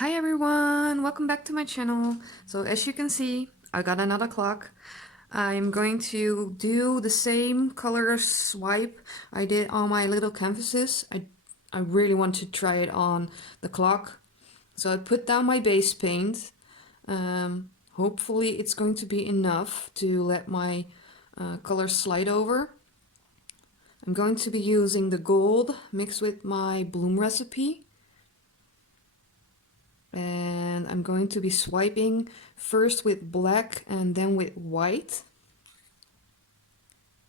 Hi everyone, welcome back to my channel. So as you can see, I got another clock. I'm going to do the same color swipe I did on my little canvases. I really want to try it on the clock. So I put down my base paint. Hopefully it's going to be enough to let my colors slide over. I'm going to be using the gold mixed with my bloom recipe. And I'm going to be swiping first with black and then with white.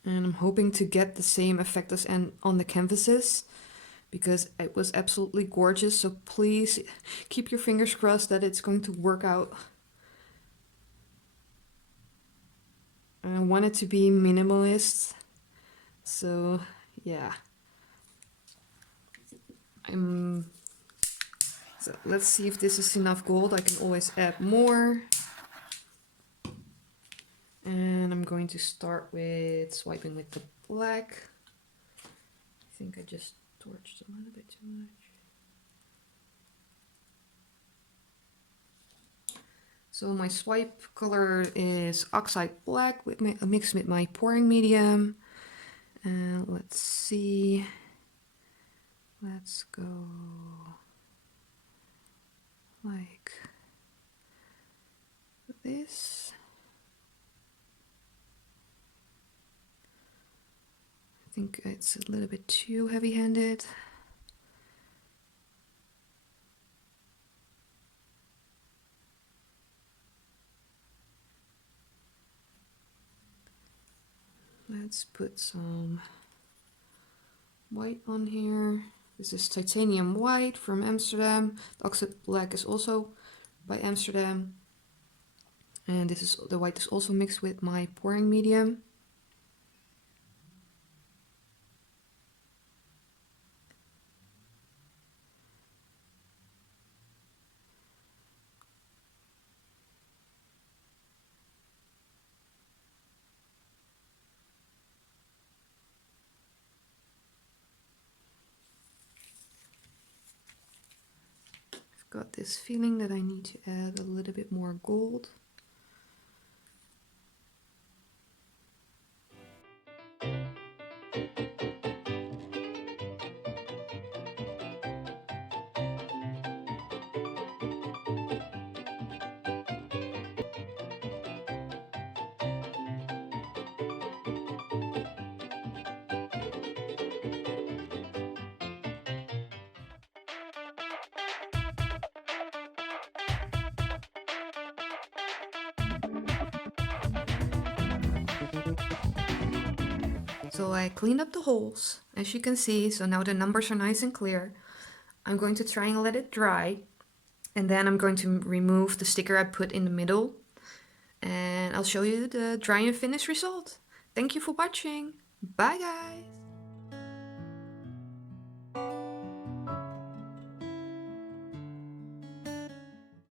And I'm hoping to get the same effect as on the canvases because it was absolutely gorgeous. So please keep your fingers crossed that it's going to work out. I want it to be minimalist. So yeah. So let's see if this is enough gold. I can always add more. And I'm going to start with swiping with the black. I think I just torched a little bit too much. So my swipe color is oxide black with mixed with my pouring medium. And let's see. Let's go like this. I think it's a little bit too heavy-handed. Let's put some white on here. This is titanium white from Amsterdam. The oxide black is also by Amsterdam. And this is the white is also mixed with my pouring medium. Got this feeling that I need to add a little bit more gold. So I cleaned up the holes, as you can see, so now the numbers are nice and clear. I'm going to try and let it dry, and then I'm going to remove the sticker I put in the middle, and I'll show you the dry and finish result. Thank you for watching. Bye guys!